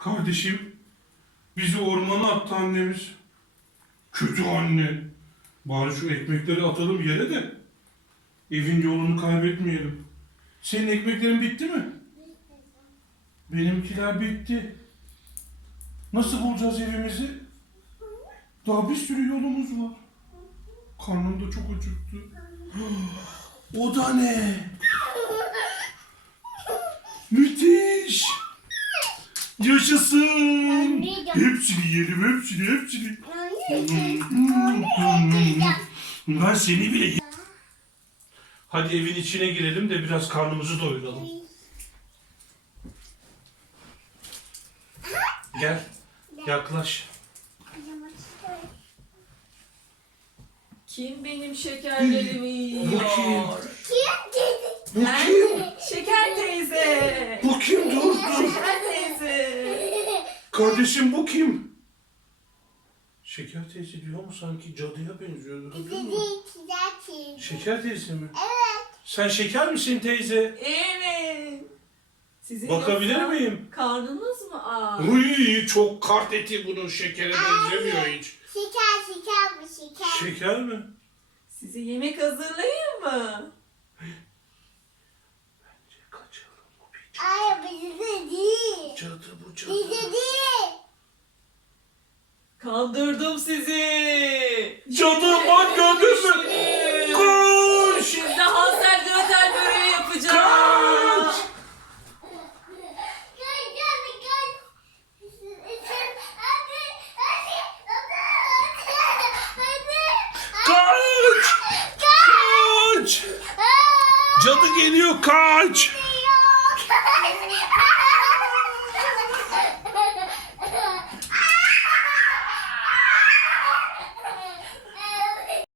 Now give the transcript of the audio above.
Kardeşim bizi ormana attı annemiz. Kötü anne. Bari şu ekmekleri atalım yere de evin yolunu kaybetmeyelim. Senin ekmeklerin bitti mi? Benimkiler bitti. Nasıl bulacağız evimizi? Daha bir sürü yolumuz var. Karnım da çok acıktı. O da ne? Yaşasın! Hepsini yiyelim, hepsini, hepsini. Ben seni bile Hadi evin içine girelim de biraz karnımızı doyuralım. Gel, yaklaş. Kim benim şekerlerimi yiyor? Bu kim? Şeker teyze. Bu kim? Dur, dur. Şeker teyze. Kardeşim bu kim? Şeker teyze diyor mu sanki cadıya benziyor. Gördün mü? Şeker teyze mi? Evet. Sen şeker misin teyze? Evet. Sizin Bakabilir yoksa miyim? Karnınız mı ağır? Uy çok kart eti bunun şekere benzemiyor hiç. Şeker şeker bu şeker. Şeker mi? Size yemek hazırlayayım mı? Kaçalım bu bir cadı. Ay bizde değil. Cadı bu cadı. Bizde değil. Kandırdım sizi. Canım bak gördün mü? Koş! Biz de Hansel Gretel böreği yapacağız. Kaç! Kaç! Kaç! Cadı geliyor kaç!